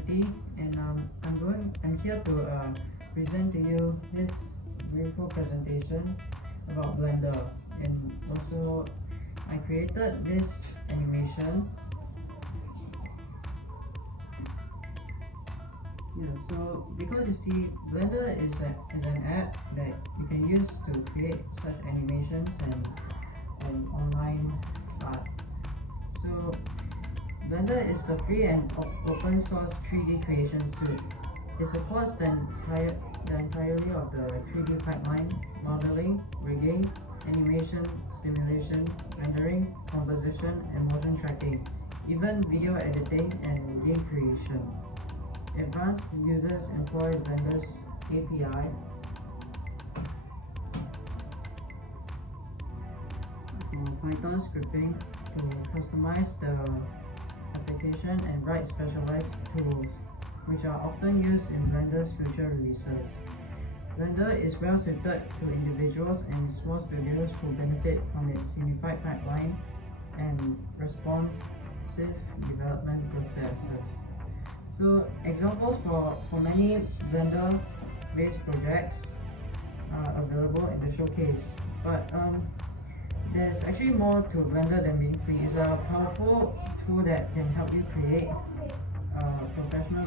opportunity, and I'm here to present to you this beautiful presentation about Blender. And also I created this animation. So because you see, Blender is an app that you can use to create such animations and online art. So Blender is the free and open source 3D creation suite. It supports the entirety of the 3D pipeline: modeling, rigging, animation, simulation, rendering, composition, and motion tracking, even video editing and game creation. Advanced users employ Blender's API for Python scripting to customize the application and write specialized tools, which are often used in Blender's future releases. Blender is well suited to individuals and small studios who benefit from its unified pipeline and responsive development processes. So examples for many Blender-based projects are available in the showcase. But there's actually more to Blender than being free. It's a powerful tool that can help you create professional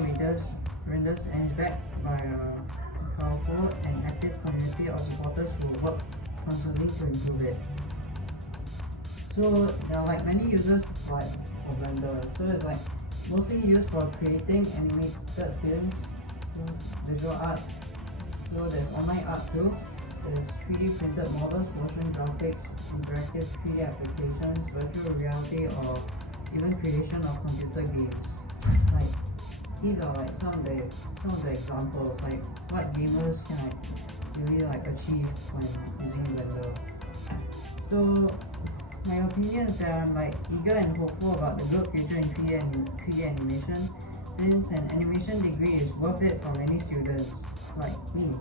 renders, and is backed by a powerful and active community of supporters who work constantly to improve it. So there are like many uses for Blender. So it's like mostly used for creating animated films, visual art. So there's online art too. There's 3D printed models, motion graphics, interactive 3D applications, virtual reality, or even creation of computer games. Like these are like some of the examples, like what gamers can really achieve when using Blender. So my opinion is that I'm eager and hopeful about the good future in 3D animation, since an animation degree is worth it for many students like me.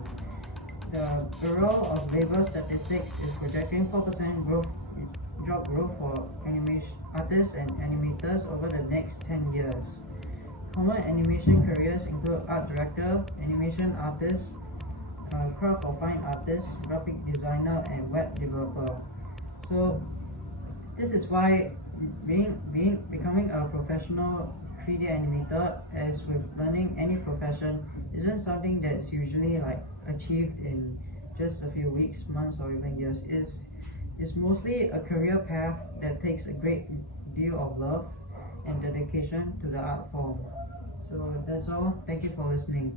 The Bureau of Labor Statistics is projecting 4% job growth for animation artists and animators over the next 10 years. Common animation careers include art director, animation artist, craft or fine artist, graphic designer, and web developer. So this is why becoming a professional 3D animator, as with learning any profession, isn't something that's usually achieved in just a few weeks, months, or even years. It's mostly a career path that takes a great deal of love and dedication to the art form. So that's all. Thank you for listening.